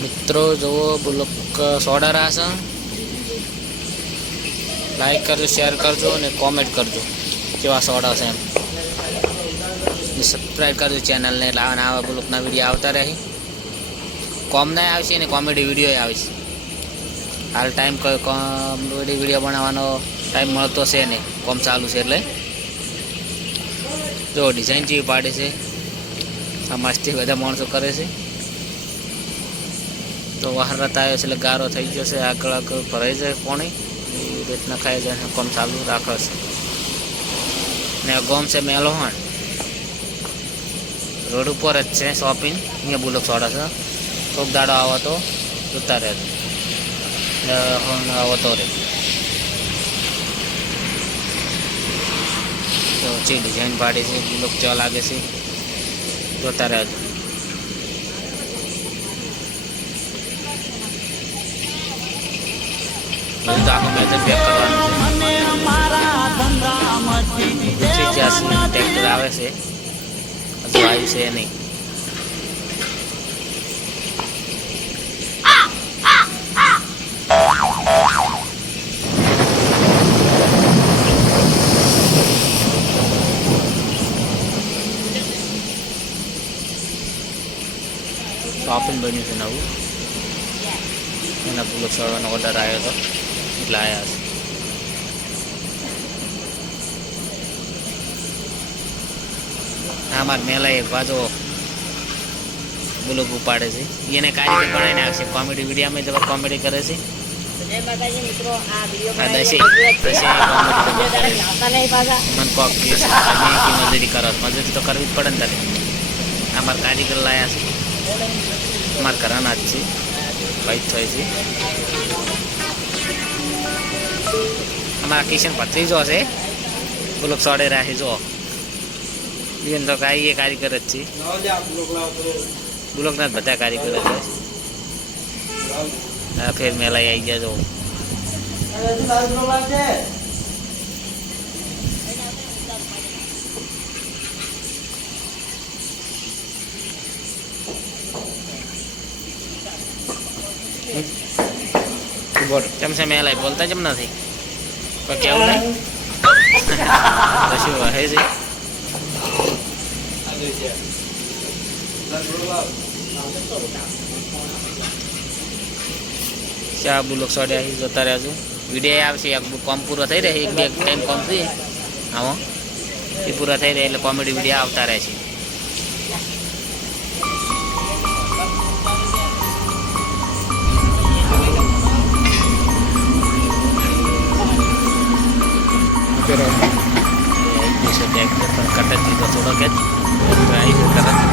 मित्रों जो bullock soda रहा है लाइक करजो शेयर करजो ने कॉमेंट करजो केवा सोडा से सब्सक्राइब करजो चैनल ने लावा आवा बुलकना विडियो आवता रहे कॉमना आवशे ने कॉमेडी विडियो आवशे हाल टाइम कोई कॉमेडी विडियो बनावવાનો टाइम મળતો છે ને કોમ ચાલુ છે એટલે જો ડિઝાઇન જેવી પાડે છે આ મસ્તી બધા માણસો કરે છે તો વહારત આવ્યો છે એટલે ગારો થઈ ગયો છે આગળ આગળ ભરાઈ જાય પાણી એ રીતના ખાઈ જાય કોમ ચાલુ રાખે છે ને ગોમ છે મેલોહણ રોડ ઉપર જ છે શોપિંગ અહીંયા બુલક સોડા છે કોક દાડો આવો તો જોતા રહે આવો તો રે તો જે ડિઝાઇન પાડી છે બુલક ચો લાગે છે જોતા રહે तो आपको बेहतर पैक करवाना है ट्रैक्टर आवे से हजू आई से नहीं शॉपिंग बनी से नवू एना बुलक सोडानो ऑर्डर आयो तो लाया हमार मेला एक बाजू बुलक उपाड़े से ये कारीगर बनाने आवे कॉमेडी वीडियो में जब कॉमेडी करे से मन को मजूरी करो मजूरी तो करवी पड़े ने तारे हमार कारीगर लाया से हमार घराना ज छे वाइट थई छे हमारा किशन भत्रीजो है बुलक सोडे राखी जो तो कई ये कारीगर ज बुलक ना बता कारीगर फिर मेला आई गया जो चम से मेला बोलता जम नहीं पर क्या नहीं कशु है जी क्या बुलक सोडा जोता रहो वीडियो आवशे एक कॉम पूरा थई रहे एक બે टाइम कॉम थी आओ ये पूरा थई रहे એટલે कॉमेडी वीडियो आवता रहे छे ट्रैक्टर पर कटक दी तो थोड़ा क्या